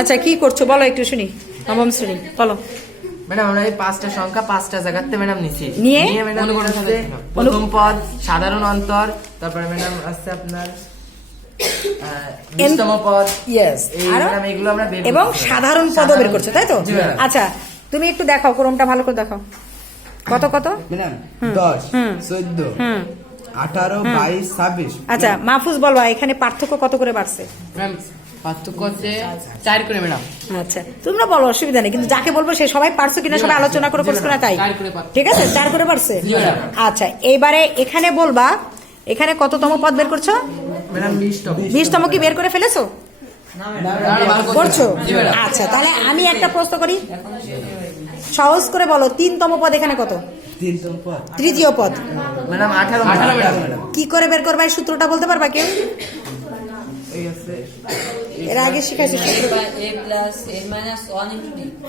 আচ্ছা কি করছো বলো একটু শুনি। নবম শ্রেণী বলো। ম্যাডাম আমরা এই পাঁচটা সংখ্যা পাঁচটা জায়গাতে ম্যাডাম নিছি নিয়ে ম্যাডাম প্রথম পদ সাধারণ অন্তর, তারপরে ম্যাডাম আছে আপনার বিশতম পদ, ইয়েস, এবং সাধারণ পদও বের করছো তাই তো? আচ্ছা তুমি একটু দেখাও ক্রমটা ভালো করে দেখাও। কত কত ম্যাডাম? 10 14 18 22 26। আচ্ছা মাহফুজ বলবা এখানে পার্থক্য কত করে বাড়ছে? ম্যাম পার্থক্য হচ্ছে 4 করে ম্যাডাম। আচ্ছা তোমরা বলো, অসুবিধা নেই, কিন্তু যাকে বলবো সে সবাই পারছো কিনা সবাই আলোচনা করে করছো না তাই? ঠিক আছে 4 করে পারছে। আচ্ছা এইবারে এখানে বলবা এখানে কততম পদ বের করছো? ম্যাডাম 20তম কি বের করে ফেলেছো? করছো? আচ্ছা তাহলে আমি একটা প্রশ্ন করি, সহজ করে বলো 3তম পদ এখানে কত? 3তম পদ তৃতীয় পদ ম্যাডাম 18 ম্যাডাম। কি করে বের করবা এই সূত্রটা বলতে পারবা কেউ? এর আগে শিখাইছো সূত্র।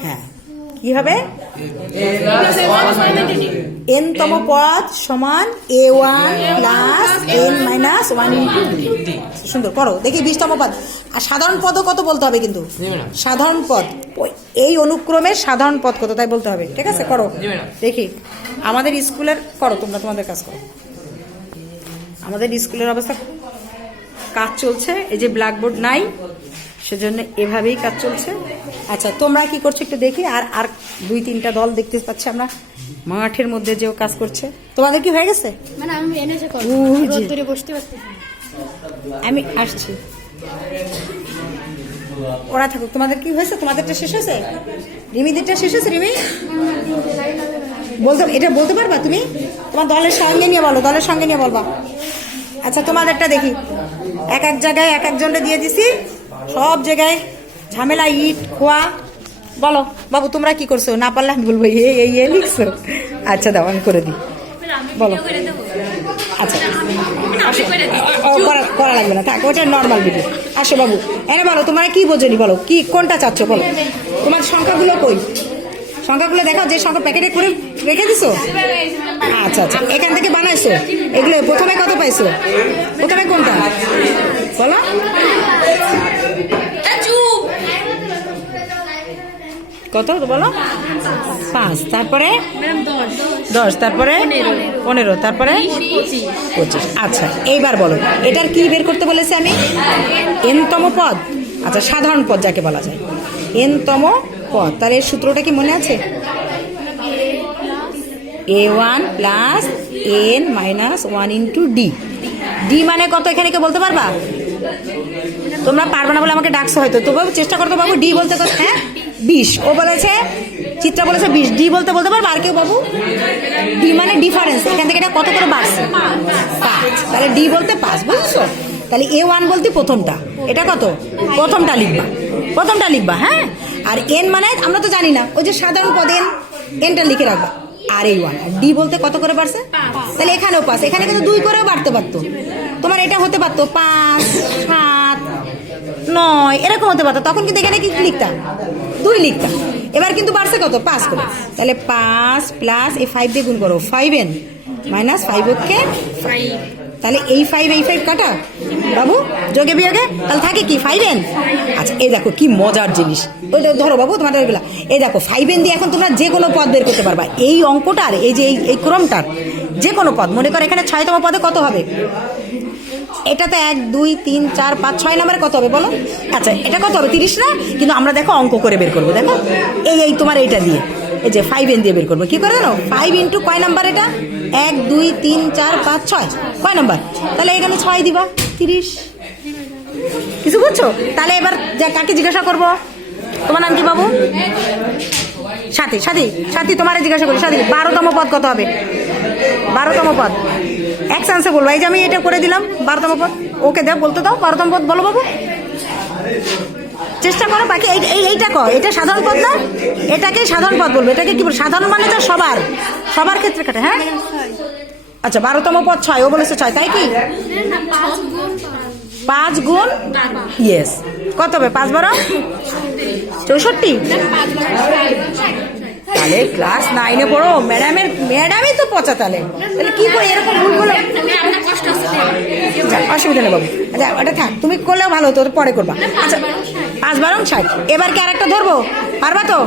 হ্যাঁ কি হবে? n-তম পদ সমান a1 plus n minus 1 into d। সুন্দর করো দেখি 20তম পদ। আর সাধারণ পদও কত বলতে হবে কিন্তু, সাধারণ পদ এই অনুক্রমের সাধারণ পদ কত তাই বলতে হবে। ঠিক আছে করো দেখি। আমাদের স্কুলের করো, তোমরা তোমাদের কাজ করো। আমাদের স্কুলের অবস্থা কাজ চলছে, এই যে ব্ল্যাকবোর্ড নাই সেজন্য এভাবেই কাজ চলছে। আচ্ছা তোমরা কি করছো একটু দেখি। আর আর 2-3টা দল দেখতে পাচ্ছি আমরা মাঠের মধ্যে যেও কাজ করছে। তোমাদের কি হয়ে গেছে? আমি আসছি, ওরা থাকুক। তোমাদের কি হয়েছে? তোমাদেরটা শেষ হয়েছে? রিমিদেরটা শেষ হয়েছে? রিমি বলতে এটা বলতে পারবা তুমি? তোমার দলের সঙ্গে নিয়ে বলো, দলের সঙ্গে নিয়ে বলবা। আচ্ছা তোমাদেরটা দেখি, এক এক জায়গায় এক একজনটা দিয়ে দিছি, সব জায়গায় ঝামেলা ইট খোয়া। বলো বাবু তোমরা কি করছো? না পারলে আমি বলবো এই লিখছো। আচ্ছা দাও আমি করে দিই, বলো। আচ্ছা করা লাগবে না, থাক ওটা নর্মাল ভিডিও। আসো বাবু এনে বলো তোমরা কি বোঝনি, বলো কি কোনটা চাচ্ছ বলো। তোমার সংখ্যাগুলো কই? সংখ্যাগুলো দেখাও, যে সংখ্যা প্যাকেটে করে রেখে দিছো। আচ্ছা আচ্ছা এখান থেকে বানাইছো এগুলো। প্রথমে কত পাইছো? প্রথমে কোনটা বলো? কত বলো? 5, তারপরে 10, তারপরে 15, তারপরে 25। আচ্ছা এইবার বলো এটার কি বের করতে বলেছি আমি? n-তম পদ। আচ্ছা সাধারণ পদ যাকে বলা যায় n-তম পদ। তার এর সূত্রটা কি মনে আছে? a1 plus n minus 1 into d। d মানে কত এখানে কে বলতে পারবা? তোমরা পারবে না বলে আমাকে ডাকছো হয়তো, তবু চেষ্টা করতে বাবু d বলতে। হ্যাঁ 20 ও বলেছে, চিত্রা বলেছে 20। d বলতে পারবো আর কেউ বাবু? d মানে ডিফারেন্স, এখান থেকে এটা কত করে বাড়ছে? 5। তাহলে d বলতে 5 বুঝছো? তাহলে a1 বলতে প্রথমটা, এটা কত? প্রথমটা লিখবা হ্যাঁ। আর n মানে আমরা তো জানি না, ওই যে সাধারণ পদ nটা লিখে রাখবা। আর a1 d বলতে কত করে বাড়ছে? তাহলে এখানেও 5, এখানে কিন্তু 2 করেও বাড়তে পারতো। তোমার এটা হতে পারতো 5, 7, 9 এরকম হতে পারতো, তখন কিন্তু এখানে কি লিখতাম? 2 লিখতাম। এবার কিন্তু বাড়ছে কত? 5 করে। তাহলে 5 প্লাস এই 5 দিয়ে গুণ করো, 5n মাইনাস 5 তাহলে এই 5 কাটা বাবু যোগে বিয়োগে, তাহলে থাকে কি 5n। আচ্ছা এই দেখো কি মজার জিনিস, ওই ধরো বাবু তোমাদের এগুলা। এই দেখো 5n দিয়ে এখন তোমরা যে কোনো পদ বের করতে পারবা। এই অঙ্কটার এই যে এই ক্রমটার যে কোনো পদ, মনে করো এখানে 6তম পদে কত হবে? এটাতে 1 2 3 4 5 6 নম্বরে কত হবে বলো? আচ্ছা এটা কত হবে? 30 না? কিন্তু আমরা দেখো অঙ্ক করে বের করবো। দেখো এই তোমার এইটা দিয়ে এই যে 5n দিয়ে বের করবো। কি করে জানো? 5 ইন্টু কয় নাম্বার এটা? 1 2 3 4 5 6 কয় নাম্বার? তাহলে এখানে 6 দিবা, 30। কিছু বুঝছো? তাহলে এবার কাকে জিজ্ঞাসা করবো? তোমার নাম কি বাবু? সাথী তোমারে জিজ্ঞাসা করি। সাথী 12তম পদ কত হবে? 12তম পদ এক চান্সে বলবো। এই যে আমি এটা করে দিলাম 12তম পদ, ওকে দাও বলতে দাও 12তম পদ বলো বাবু। চেষ্টা করো। বাকি এইটা কো, এটা সাধারণ পদ না, এটাকে সাধারণ পদ বলবো। এটাকে কি বলবো? সাধারণ মানে তো সবার ক্ষেত্রে কাটে। হ্যাঁ আচ্ছা 12তম পদ 6, ও বলেছে 6 তাই কি? 5 গুণ ইয়েস কত হবে? 5 12 64। তাহলে ক্লাস 9-এ পড়ো, ম্যাডামই তো পচা। তাহলে কি করে এরকম ভুল করো? অসুবিধা নেই বাবু। আচ্ছা ওটা থাক, তুমি করলেও ভালো হতো, পরে করবা। আচ্ছা 5 × 60। এবার কি আরেকটা ধরবো? পারবা তো?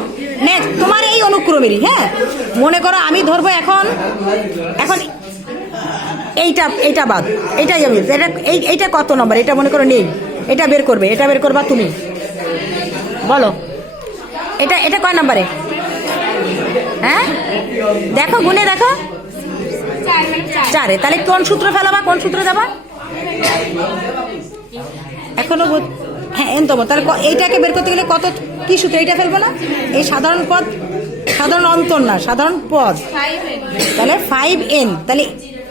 নেক্সট তোমার এই অনুক্রমেরই। হ্যাঁ মনে করো আমি ধরবো এখন এইটা বাদ, এইটাই আমি এইটা কত নম্বর, এটা মনে করো নেই, এটা বের করবে, এটা বের করবা তুমি। বলো এটা কয় নম্বরে? হ্যাঁ দেখো, গুনে দেখো। 4-এ। তাহলে কোন সূত্র ফেলাবা, কোন সূত্র যাবা? এখনো হ্যাঁ এনতম। তাহলে এইটাকে বের করতে গেলে কত কি সূত্র? এইটা ফেলবো না? এই সাধারণ পদ, সাধারণ অন্তর না, সাধারণ পদ। তাহলে 5n। তাহলে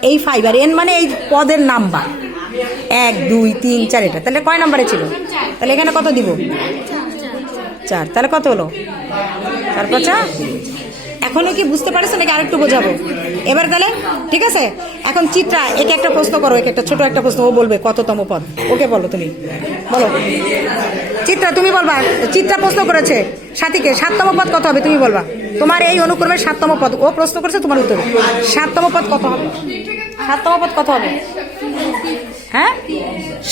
এই 5 আর n মানে এই পদের নাম্বার 1 2 3 4 এটা। তাহলে কয় নম্বরে ছিল? তাহলে এখানে কত দিব? 4। তাহলে কত হলো? 4 × 5। এখনো কি বুঝতে পারছো নাকি আরেকটু বোঝাবো? এবার তাহলে ঠিক আছে। এখন চিত্রা একে একটা প্রশ্ন করো, একে একটা ছোট একটা প্রশ্ন। ও বলবে কততম পদ। ওকে বলো, তুমি বলো। চিত্রা তুমি বলবা। চিত্রা প্রশ্ন করেছে সাথীকে 7তম পদ কত হবে, তুমি বলবা। তোমার এই অনুক্রমের 7তম পদ ও প্রশ্ন করেছে, তোমার উত্তর 7তম পদ কত হবে? 7তম পদ কত হবে? হ্যাঁ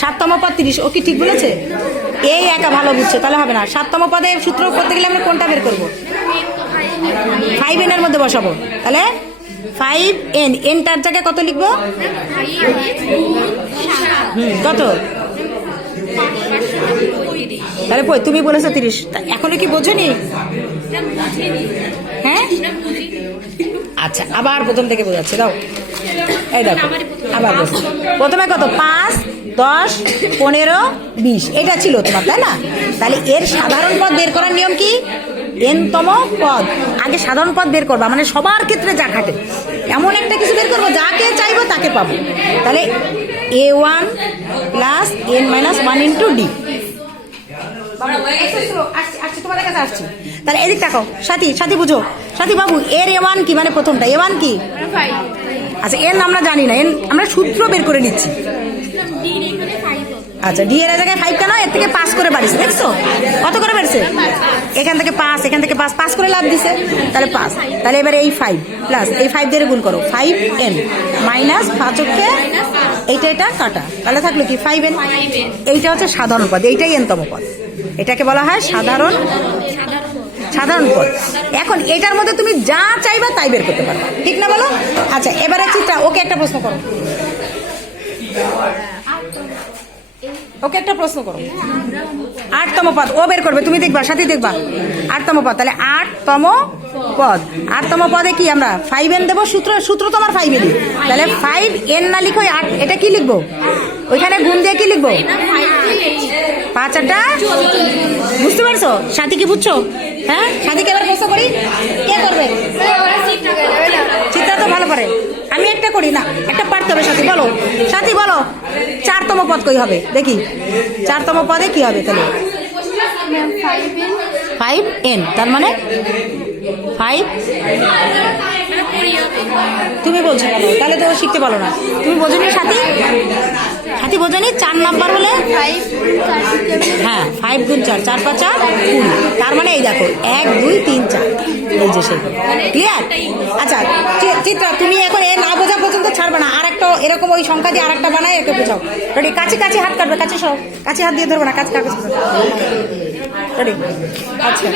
7তম পদ 30। ও কি ঠিক বলেছে? এই একা ভালো বুঝছে, তাহলে হবে না। 7তম পদের সূত্র করতে গেলে আমরা কোনটা বের করবো? 5n এর মধ্যে বসাবো। তাহলে 5n, এনটার জায়গায় কত লিখবো? কত? তাহলে তুমি বলেছো 30। এখনো কি বোঝনি? হ্যাঁ আচ্ছা আবার প্রথম থেকে বোঝাচ্ছি, দাও। এই দেখো আবার প্রথমে কত? 5 10 15 20 এটা ছিল তোমার, তাই না? তাহলে এর সাধারণ পদ বের করার নিয়ম কি? nতম পদ আগে সাধারণ পদ বের করবা, মানে সবার ক্ষেত্রে যা খাটে এমন একটা কিছু বের করবো, যাকে চাইবো তাকে পাবো। তাহলে a1 + n - 1 × d। তোমাদের কাছে আসছি। তাহলে এদিক তাকাও, সাথী বুঝো। সাথী বাবু, এর a1 কি, মানে প্রথমটা a1 কি? আচ্ছা n আমরা জানি না, n আমরা সূত্র বের করে নিচ্ছি। আচ্ছা ডি এর জায়গায় 5 কেন? এর থেকে 5 করে বাড়িছে, দেখছো কত করে বেড়েছে? এখান থেকে 5 করে লাভ দিছে, তাহলে 5। তাহলে এবারে এই 5 প্লাস এই 5 দিয়ে গুণ করো, 5n মাইনাস 5 এটা কাটা, তাহলে থাকলো কি 5n। এইটা হচ্ছে সাধারণ পদ, এইটাই nতম পদ। এটাকে বলা হয় সাধারণ পদ। এখন এটার মধ্যে তুমি যা চাইবা তাই বের করতে পারো, ঠিক না বলো? আচ্ছা এবারে চিত্রা ওকে একটা প্রশ্ন করো। ওকে একটা প্রশ্ন করো। 8তম পদ ও বের করবে, তুমি দেখবা, সাথী দেখবা। 8তম পদ, তাহলে 8তম পদ। 8তম পদে কি আমরা 5n দেবো? সূত্র তো আমার 5n। তাহলে 5n না লিখো 8, এটা কি লিখবো? ওইখানে গুণ দিয়ে কি লিখবো? 5 × 8 বুঝতে পারছো? সাথী কি বুঝছো? হ্যাঁ সাথীকে এবার প্রশ্ন করি, কে করবে? চিত্রা তো ভালো পারে, আমি একটা করি না, একটা পারতে হবে। সাথী বলো 4তম পদ কই হবে দেখি? 4তম পদে কি হবে? তাহলে 5n, তার মানে 5। তুমি বলছো কেন? তাহলে তো শিখতে পারো না। তুমি বোঝনি সাথী বোঝনি? 4 নাম্বার হলে 5। হ্যাঁ 5 × 4 4 × 5 = 20। তার মানে এই দেখো 1 2 3 4, এই যে সেই ক্লিয়ার। আচ্ছা চিত্রা তুমি এখন এ না বোঝা পর্যন্ত ছাড়বে না, আর একটা এরকম ওই সংখ্যা দিয়ে আরেকটা বানায় একে বোঝাও। রেডি? কাছে হাত কাটবে, কাছে হাত দিয়ে ধরবে না, কাছে কাগজ রেডি? আচ্ছা